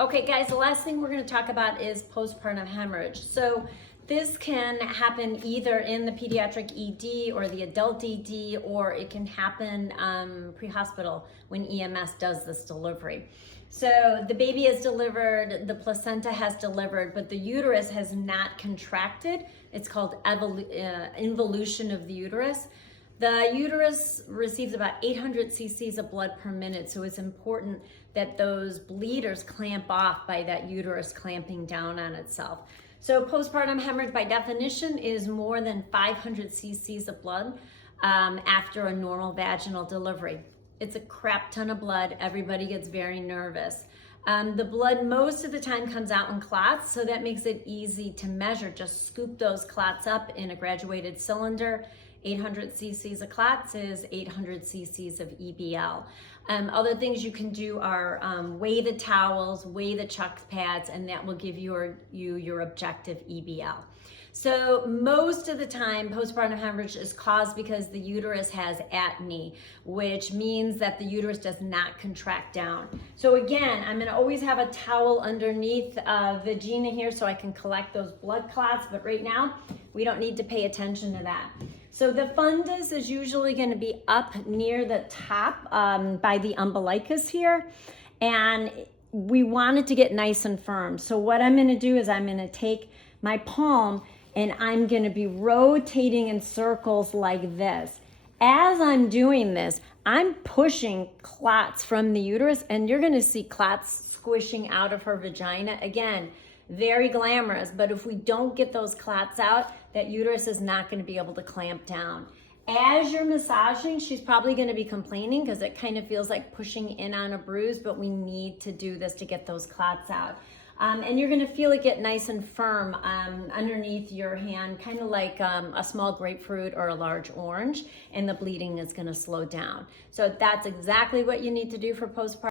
Okay guys, the last thing we're going to talk about is postpartum hemorrhage. So this can happen either in the pediatric ED or the adult ED, or it can happen pre-hospital when EMS does this delivery. So the baby is delivered, the placenta has delivered, but the uterus has not contracted. It's called involution of the uterus. The uterus receives about 800 cc's of blood per minute, so it's important that those bleeders clamp off by that uterus clamping down on itself. So postpartum hemorrhage by definition is more than 500 cc's of blood after a normal vaginal delivery. It's a crap ton of blood. Everybody gets very nervous. The blood most of the time comes out in clots, so that makes it easy to measure. Just scoop those clots up in a graduated cylinder. 800 cc's of clots is 800 cc's of EBL. Other things you can do are weigh the towels, weigh the chuck pads, and that will give you your objective EBL. So most of the time, postpartum hemorrhage is caused because the uterus has atony, which means that the uterus does not contract down. So again, I'm gonna always have a towel underneath vagina here so I can collect those blood clots, but right now, we don't need to pay attention to that. So the fundus is usually going to be up near the top by the umbilicus here, and we want it to get nice and firm. So what I'm going to do is I'm going to take my palm and I'm going to be rotating in circles like this. As I'm doing this, I'm pushing clots from the uterus, and you're going to see clots squishing out of her vagina. Again, very glamorous, but if we don't get those clots out, that uterus is not going to be able to clamp down. As you're massaging, she's probably going to be complaining because it kind of feels like pushing in on a bruise, but we need to do this to get those clots out. And you're going to feel it get nice and firm underneath your hand, kind of like a small grapefruit or a large orange, and the bleeding is going to slow down. So that's exactly what you need to do for postpartum.